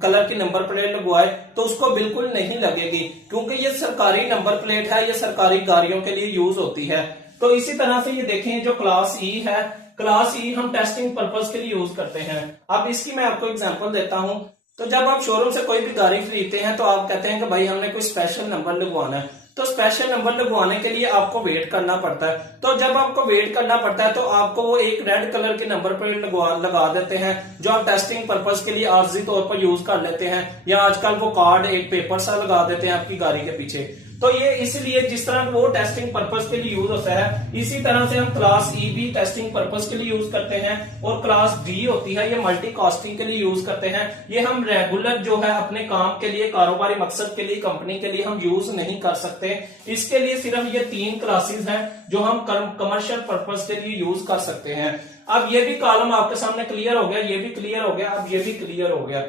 कलर की नंबर प्लेट लगवाए तो उसको बिल्कुल नहीं लगेगी, क्योंकि ये सरकारी नंबर प्लेट है, ये सरकारी गाड़ियों के लिए यूज होती है। तो इसी तरह से ये देखें, जो क्लास ई है, क्लास ई हम टेस्टिंग पर्पज के लिए यूज करते हैं। अब इसकी मैं आपको एग्जांपल देता हूं। तो जब आप शोरूम से कोई भी गाड़ी खरीदते हैं तो आप कहते हैं कि भाई हमने कोई स्पेशल नंबर लगवाना है, तो स्पेशल नंबर लगवाने के लिए आपको वेट करना पड़ता है। तो जब आपको वेट करना पड़ता है तो आपको वो एक रेड कलर की नंबर प्लेट लगा देते हैं, जो आप टेस्टिंग पर्पज के लिए आर्जी तौर पर यूज कर लेते हैं, या आजकल वो कार्ड एक पेपर सा लगा देते हैं आपकी गाड़ी के पीछे। तो ये इसलिए जिस तरह वो टेस्टिंग पर्पज के लिए यूज होता है, इसी तरह से हम क्लास ई भी टेस्टिंग पर्पज के लिए यूज करते हैं। और क्लास डी होती है, ये मल्टी कास्टिंग के लिए यूज करते हैं। ये हम रेगुलर जो है अपने काम के लिए, कारोबारी मकसद के लिए, कंपनी के लिए हम यूज नहीं कर सकते। इसके लिए सिर्फ ये 3 क्लासेस हैं जो हम कमर्शियल पर्पज के लिए यूज कर सकते हैं। अब ये भी कॉलम आपके सामने क्लियर हो गया, ये भी क्लियर हो गया, अब ये भी क्लियर हो गया,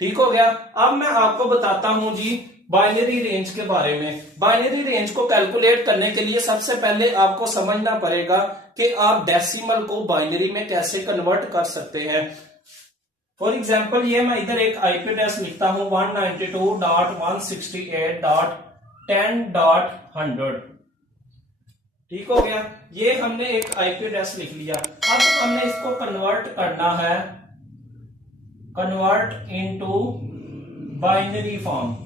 ठीक हो गया। अब मैं आपको बताता हूं जी बाइनरी रेंज के बारे में। बाइनरी रेंज को कैलकुलेट करने के लिए सबसे पहले आपको समझना पड़ेगा कि आप डेसिमल को बाइनरी में कैसे कन्वर्ट कर सकते हैं। फॉर एग्जाम्पल ये मैं इधर एक आईपी एड्रेस लिखता हूं 192.168.10.100, ठीक हो गया। ये हमने एक आईपी एड्रेस लिख लिया। अब हमने इसको कन्वर्ट करना है, कन्वर्ट इनटू बाइनरी फॉर्म।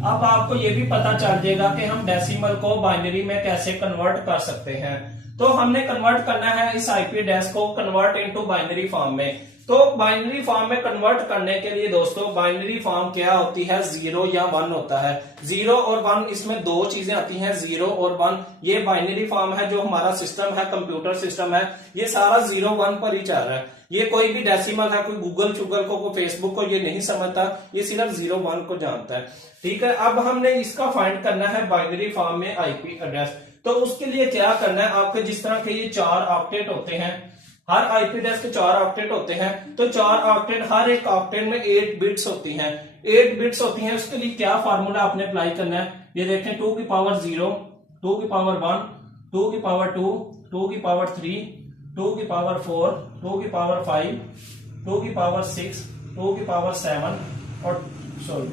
अब आपको ये भी पता चल जाएगा कि हम डेसिमल को बाइनरी में कैसे कन्वर्ट कर सकते हैं। तो हमने कन्वर्ट करना है इस आईपी एड्रेस को कन्वर्ट इनटू बाइनरी फॉर्म में। तो बाइनरी फॉर्म में कन्वर्ट करने के लिए दोस्तों, बाइनरी फॉर्म क्या होती है, 0 या 1 होता है। 0 और 1 इसमें 2 चीजें आती हैं, 0 और 1। ये बाइनरी फॉर्म है, जो हमारा सिस्टम है, कंप्यूटर सिस्टम है, ये सारा 0 1 पर ही चल रहा है। ये कोई भी डेसिमल है, कोई गूगल चुगल को, कोई फेसबुक को ये नहीं समझता, ये सिर्फ 0 1 को जानता है, ठीक है। अब हमने इसका फाइंड करना है बाइनरी फॉर्म में आईपी एड्रेस। तो उसके लिए क्या करना है, आपके जिस तरह के ये 4 ऑक्टेट होते हैं, हर आईपी एड्रेस के 4 ऑक्टेट होते हैं, तो 4 ऑक्टेट, हर एक ऑक्टेट में 8 बिट्स होती हैं, 8 बिट्स होती हैं। उसके लिए क्या फार्मूला आपने अप्लाई करना है, ये देखें, 2 की पावर 0, 2 की पावर 1, 2 की पावर 2, 2 की पावर 3, 2 की पावर 4, 2 की पावर 5, 2 की पावर 6, 2 की पावर 7 और सॉरी,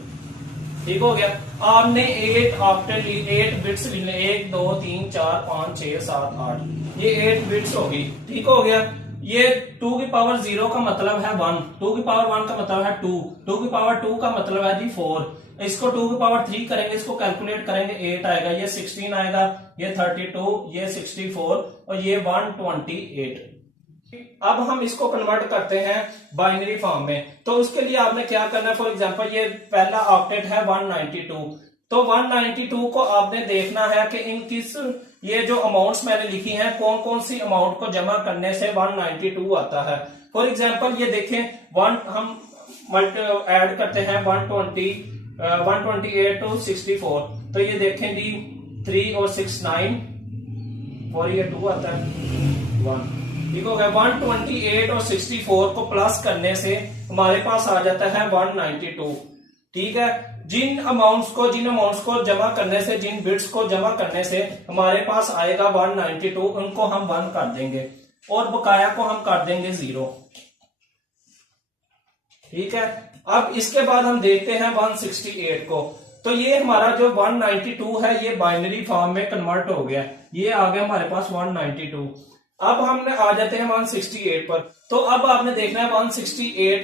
ठीक हो गया। आपने 8 ऑक्टेट 8 बिट्स लिखने, 1 2 3 4 5 6 7 8, ये 8 बिट्स होगी, ठीक हो गया। ये 2 की पावर 0 का मतलब है 1, 2 की पावर 1 का मतलब है 2, 2 की पावर 2 का मतलब है जी 4। इसको 2 की पावर 3 करेंगे, इसको कैलकुलेट करेंगे, 8 आएगा, ये 16 आएगा, ये 32, ये 64 और ये 128। अब हम इसको कन्वर्ट करते हैं बाइनरी फॉर्म में। तो उसके लिए आपने क्या करना है, फॉर एग्जांपल ये पहला ऑक्टेट है 192, तो 192 को आपने देखना है कि इन किस, ये जो अमाउंट्स मैंने लिखी हैं, कौन कौन सी अमाउंट को जमा करने से 192 आता है। फॉर एग्जांपल ये देखें, हम ऐड करते हैं 128 टू 64, तो ये देखें जी 3 और 6 9, और ये 2 आता है 1, ठीक हो गया। 128 और 64 को प्लस करने से हमारे पास आ जाता है 192, ठीक है। जिन अमाउंट्स को जमा करने से, जिन बिट्स को जमा करने से हमारे पास आएगा 192, उनको हम 1 कर देंगे और बकाया को हम कर देंगे 0, ठीक है। अब इसके बाद हम देखते हैं 168 को। तो ये हमारा जो 192 है ये बाइनरी फॉर्म में कन्वर्ट हो गया, ये आ गया हमारे पास 192। अब हमने आ जाते हैं 168 पर। तो अब आपने देखना है 168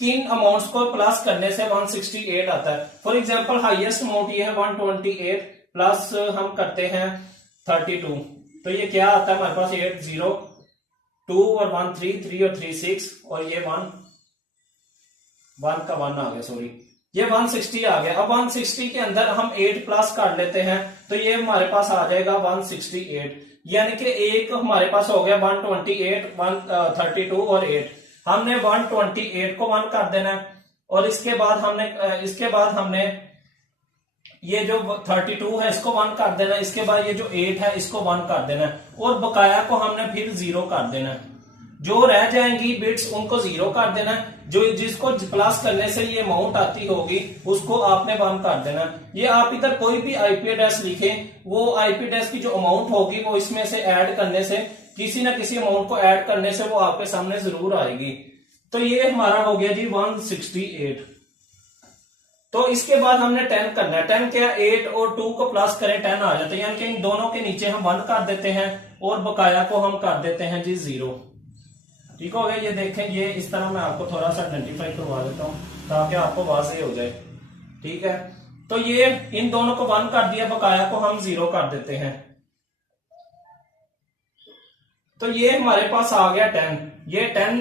किन अमाउंट्स को प्लस करने से 168 आता है। फॉर एग्जांपल हाईएस्ट अमाउंट ये है 128 प्लस हम करते हैं 32, तो ये क्या आता है हमारे पास 8 0 2 और 1 3 3 और 3 6 और ये 1 का 1 आ गया, सॉरी ये 160 आ गया। अब 160 के अंदर हम 8 प्लस कर लेते हैं, तो ये हमारे पास आ जाएगा 168, यानी कि एक हमारे पास हो गया 128 132 और 8। हमने 128 को 1 कर देना है और इसके बाद हमने ये जो 32 है इसको 1 कर देना, इसके बाद ये जो 8 है इसको 1 कर देना, और बकाया को हमने फिर 0 कर देना। जो रह जाएंगी बिट्स उनको 0 कर देना, जो जिसको प्लस करने से ये अमाउंट आती होगी उसको आपने 1 कर देना। ये आप इधर कोई भी आईपी एड्रेस लिखें, वो आईपी एड्रेस की जो अमाउंट होगी वो इसमें से ऐड करने से, किसी ना किसी अमाउंट को ऐड करने से वो आपके सामने जरूर आएगी। तो ये हमारा हो गया जी 168। तो इसके बाद हमने 10 करना है। 10 क्या, 8 और 2 को प्लस करें 10 आ जाते हैं, यानी कि इन दोनों के नीचे हम 1 कर देते हैं और बकाया को हम कर देते हैं जी 0। ठीक हो गया। ये देखें, ये इस तरह मैं आपको थोड़ा सा आइडेंटिफाई करवा देता हूं ताकि आपको वाज़ेह हो जाए। ठीक है, तो ये इन दोनों को 1 कर दिया, बकाया को हम 0 कर देते हैं। तो ये हमारे पास आ गया 10। ये 10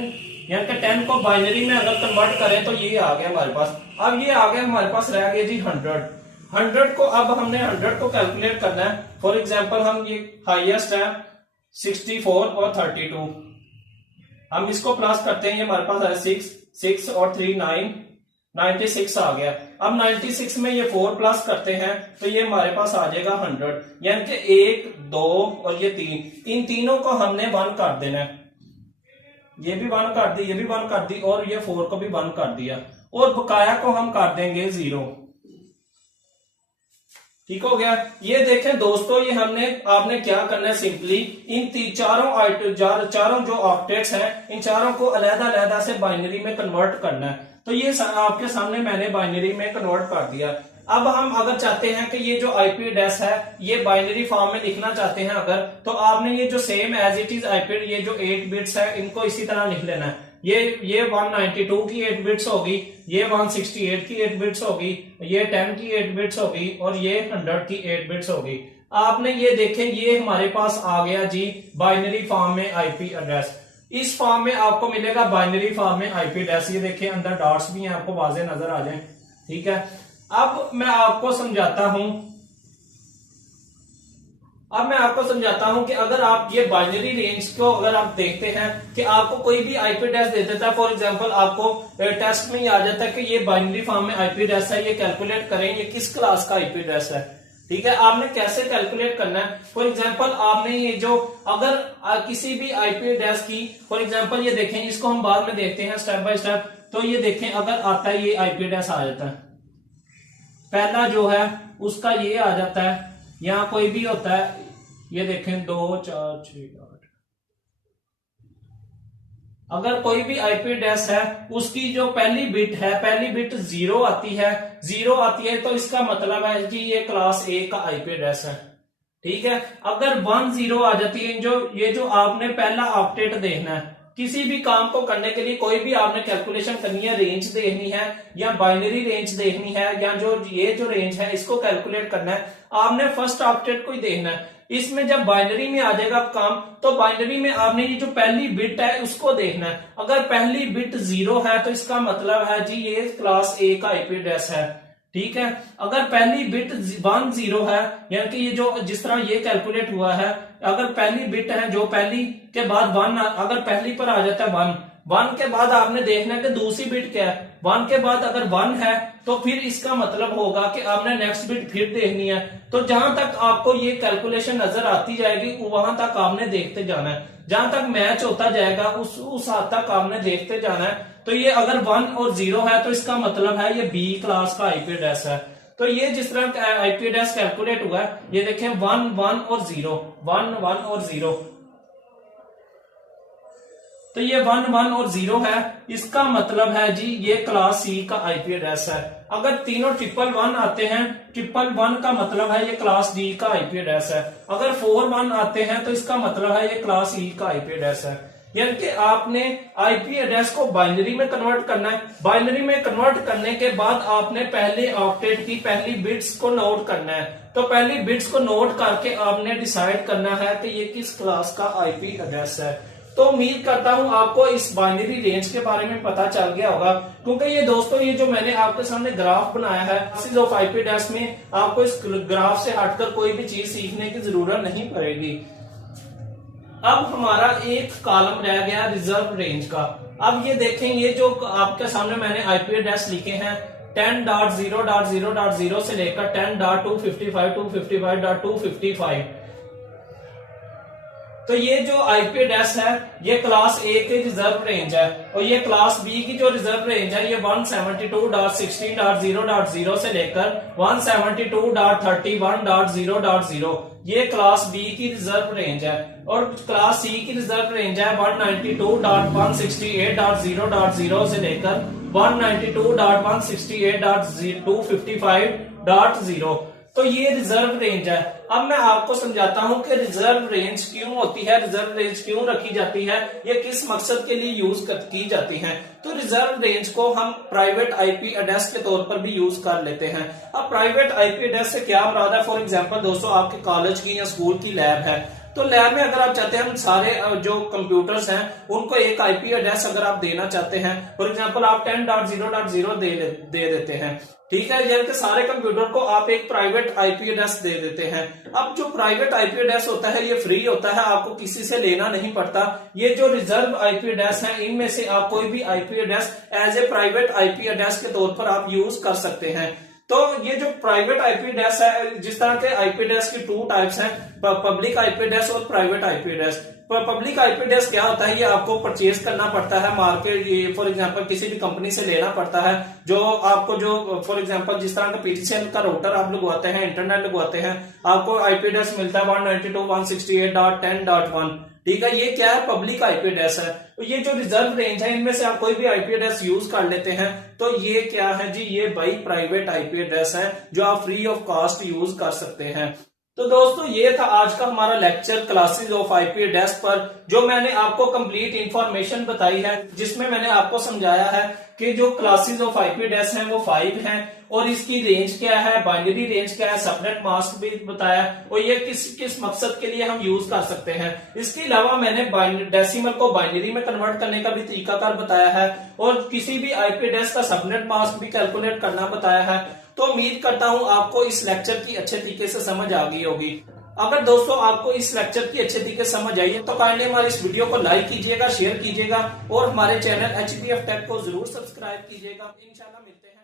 यानी कि 10 को बाइनरी में अगर कन्वर्ट करें तो ये आ गया हमारे पास। अब ये आ गया हमारे पास, रह गया जी 100। 100 को अब हमने 100 को कैलकुलेट करना है। फॉर एग्जांपल हम ये हाईएस्ट है 64 और 32, हम इसको प्लस करते हैं, ये हमारे पास है 6 और 3 9, 96 आ गया। अब 96 में ये 4 प्लस करते हैं तो ये हमारे पास आ जाएगा 100, यानी कि 1 2 और ये 3, इन तीनों को हमने 1 कर देना है। ये भी 1 कर दी, ये भी 1 कर दी और ये 4 को भी 1 कर दिया, और बकाया को हम कर देंगे 0। ठीक हो गया। ये देखें दोस्तों, ये आपने क्या करना है, सिंपली इन चारों जो ऑक्टेट्स हैं, इन चारों को अलग-अलग से बाइनरी में कन्वर्ट करना है। तो ये आपके सामने मैंने बाइनरी में कन्वर्ट कर दिया। अब हम अगर चाहते हैं कि ये जो आईपी एड्रेस है ये बाइनरी फॉर्म में लिखना चाहते हैं अगर, तो आपने ये जो same as it is IP, ये जो 8 बिट्स है इनको इसी तरह लिख लेना है। ये 192 की 8 बिट्स होगी, ये 168 की 8 बिट्स होगी, ये 10 की 8 बिट्स होगी और ये 100 की 8 बिट्स होगी। आपने ये देखें, ये हमारे पास आ गया जी बाइनरी फॉर्म में आईपी एड्रेस। इस फॉर्म में आपको मिलेगा बाइनरी फॉर्म में आईपी एड्रेस। ये देखें अंदर डॉट्स भी हैं, आपको वाज़ेह नजर आ जाए। ठीक है, अब मैं आपको समझाता हूं कि अगर आप ये बाइनरी रेंज को अगर आप देखते हैं कि आपको कोई भी आईपी एड्रेस दे देता है, फॉर एग्जांपल आपको टेस्ट में ही आ जाता है कि ये बाइनरी फॉर्म में आईपी एड्रेस है, ये कैलकुलेट करें ये किस क्लास का आईपी एड्रेस है। ठीक है, आपने कैसे कैलकुलेट करना है, फॉर एग्जांपल आपने ये जो अगर किसी भी आईपी एड्रेस की, फॉर एग्जांपल ये देखें, इसको हम बाद में देखते हैं स्टेप बाय स्टेप। तो ये देखें, अगर आता है ये आईपी एड्रेस आ जाता है, पहला जो है उसका ये आ जाता है, यहां कोई भी होता है, ये देखें 2 4 6 8, अगर कोई भी आईपी एड्रेस है उसकी जो पहली बिट 0 आती है तो इसका मतलब है कि ये क्लास A का आईपी एड्रेस है। ठीक है, अगर 1 0 आ जाती है, ये जो आपने पहला ऑक्टेट देखना है, किसी भी काम को करने के लिए कोई भी आपने कैलकुलेशन करनी है, रेंज देखनी है या बाइनरी रेंज देखनी है, या ये जो रेंज है इसको कैलकुलेट करना है, आपने फर्स्ट ऑक्टेट को ही देखना है। इसमें जब बाइनरी में आ जाएगा काम, तो बाइनरी में आपने ये जो पहली बिट है उसको देखना है। अगर पहली बिट 0 है तो इसका मतलब है जी ये क्लास A का आईपी एड्रेस है। ठीक है, अगर पहली बिट 1 0 है, यानी कि ये जो जिस तरह ये कैलकुलेट हुआ है, अगर पहली बिट है जो पहली के बाद 1, अगर पहली पर आ जाता है 1 के बाद आपने देखना है कि दूसरी बिट क्या है। 1 के बाद अगर 1 है तो फिर इसका मतलब होगा कि आपने नेक्स्ट बिट फिर देखनी है। तो जहां तक आपको ये कैलकुलेशन नजर आती जाएगी वहां तक आपने देखते जाना है, जहां तक मैच होता जाएगा उस हद तक आपने देखते जाना है। तो ये अगर 1 और 0 है तो इसका मतलब है ये B क्लास का आईपी एड्रेस है। तो ये जिस तरह आईपी एड्रेस कैलकुलेट हुआ है, ये देखें 1 1 और 0, 1 1 और 0, तो ये 1 1 और 0 है, इसका मतलब है जी ये क्लास C का आईपी एड्रेस है। अगर तीनों 111 आते हैं, 111 का मतलब है ये क्लास D का आईपी एड्रेस है। अगर 41 आते हैं तो इसका मतलब है ये क्लास E का आईपी एड्रेस है। यानी कि आपने आईपी एड्रेस को बाइनरी में कन्वर्ट करना है। बाइनरी में कन्वर्ट करने के बाद आपने पहले ऑक्टेट की पहली बिट्स को नोट करना है। तो पहली बिट्स को नोट करके आपने डिसाइड करना है कि ये किस क्लास का आईपी एड्रेस है। तो उम्मीद करता हूं आपको इस बाइनरी रेंज के बारे में पता चल गया होगा, क्योंकि ये दोस्तों ये जो मैंने आपके सामने ग्राफ बनाया है क्लासेस ऑफ आईपी एड्रेस में, आपको इस ग्राफ से हटकर कोई भी चीज सीखने की जरूरत नहीं पड़ेगी। अब हमारा एक कॉलम रह गया रिजर्व रेंज का। अब ये देखें, ये जो आपके सामने मैंने आईपी एड्रेस लिखे हैं, 10.0.0.0 से लेकर 10.255.255.255। तो ये जो आईपी एड्रेस है ये क्लास ए की रिजर्व रेंज है, और ये क्लास बी की जो रिजर्व रेंज है ये 172.16.0.0 से लेकर 172.31.0.0 ये क्लास बी की रिजर्व रेंज है। और क्लास सी की रिजर्व रेंज है 192.168.0.0 से लेकर 192.168.255.0। तो ये रिजर्व रेंज है। अब मैं आपको समझाता हूं कि रिजर्व रेंज क्यों होती है, रिजर्व रेंज क्यों रखी जाती है, ये किस मकसद के लिए यूज की जाती है। तो रिजर्व रेंज को हम प्राइवेट आईपी एड्रेस के तौर पर भी यूज कर लेते हैं। अब प्राइवेट आईपी एड्रेस से क्या मुराद है? फॉर एग्जांपल दोस्तों, आपके कॉलेज की या स्कूल की लैब है, तो लैब में अगर आप चाहते हैं हम सारे जो कंप्यूटर्स हैं उनको एक आईपी एड्रेस अगर आप देना चाहते हैं, फॉर एग्जांपल आप 10.0.0 दे देते हैं, ठीक है, यानी कि सारे कंप्यूटर को आप एक प्राइवेट आईपी एड्रेस दे देते हैं। अब जो प्राइवेट आईपी एड्रेस होता है ये फ्री होता है, आपको किसी से लेना नहीं पड़ता। ये जो रिजर्व आईपी एड्रेस है इनमें से आप कोई भी IP address as a private IP address के तौर पर आप यूज कर सकते हैं। तो ये जो प्राइवेट आईपी एड्रेस है, जिस तरह के आईपी एड्रेस की टू टाइप्स हैं, पब्लिक आईपी एड्रेस और private IP address. Public IP address क्या होता है? ये आपको परचेज करना पड़ता है मार्केट, फॉर एग्जांपल किसी भी कंपनी से लेना पड़ता है। जो आपको जो फॉर एग्जांपल जिस तरह का पीटीसीएल का राउटर आप लगवाते हैं, इंटरनेट लगवाते हैं, आपको आईपी एड्रेस मिलता है 192.168.10.1, ठीक है। ये क्या है? पब्लिक आईपी एड्रेस है। तो ये जो रिजर्व रेंज है इनमें से आप कोई भी आईपी एड्रेस यूज कर लेते हैं, तो ये क्या है जी? ये भाई प्राइवेट आईपी एड्रेस है जो आप फ्री ऑफ कॉस्ट यूज कर सकते हैं। तो दोस्तों ये था आज का हमारा lecture classes of IP address पर, जो मैंने आपको कंप्लीट इंफॉर्मेशन बताई है, जिसमें मैंने आपको समझाया है कि जो क्लासेस ऑफ आईपी एड्रेस हैं वो 5 हैं, और इसकी रेंज क्या है, बाइनरी रेंज क्या है, सबनेट मास्क भी बताया, और ये किस किस मकसद के लिए हम यूज कर सकते हैं। इसके अलावा मैंने डेसिमल को बाइनरी में कन्वर्ट करने का भी तरीकाकार बताया है, और किसी भी आईपी एड्रेस का सबनेट मास्क भी कैलकुलेट करना बताया है। तो उम्मीद करता हूं आपको इस लेक्चर की अच्छे तरीके से समझ आ गई होगी। अगर दोस्तों आपको इस लेक्चर की अच्छे तरीके से समझ आई है तो काइंडली हमारे इस वीडियो को लाइक कीजिएगा, शेयर कीजिएगा, और हमारे चैनल HPF टेक को जरूर सब्सक्राइब कीजिएगा। इंशाल्लाह मिलते हैं।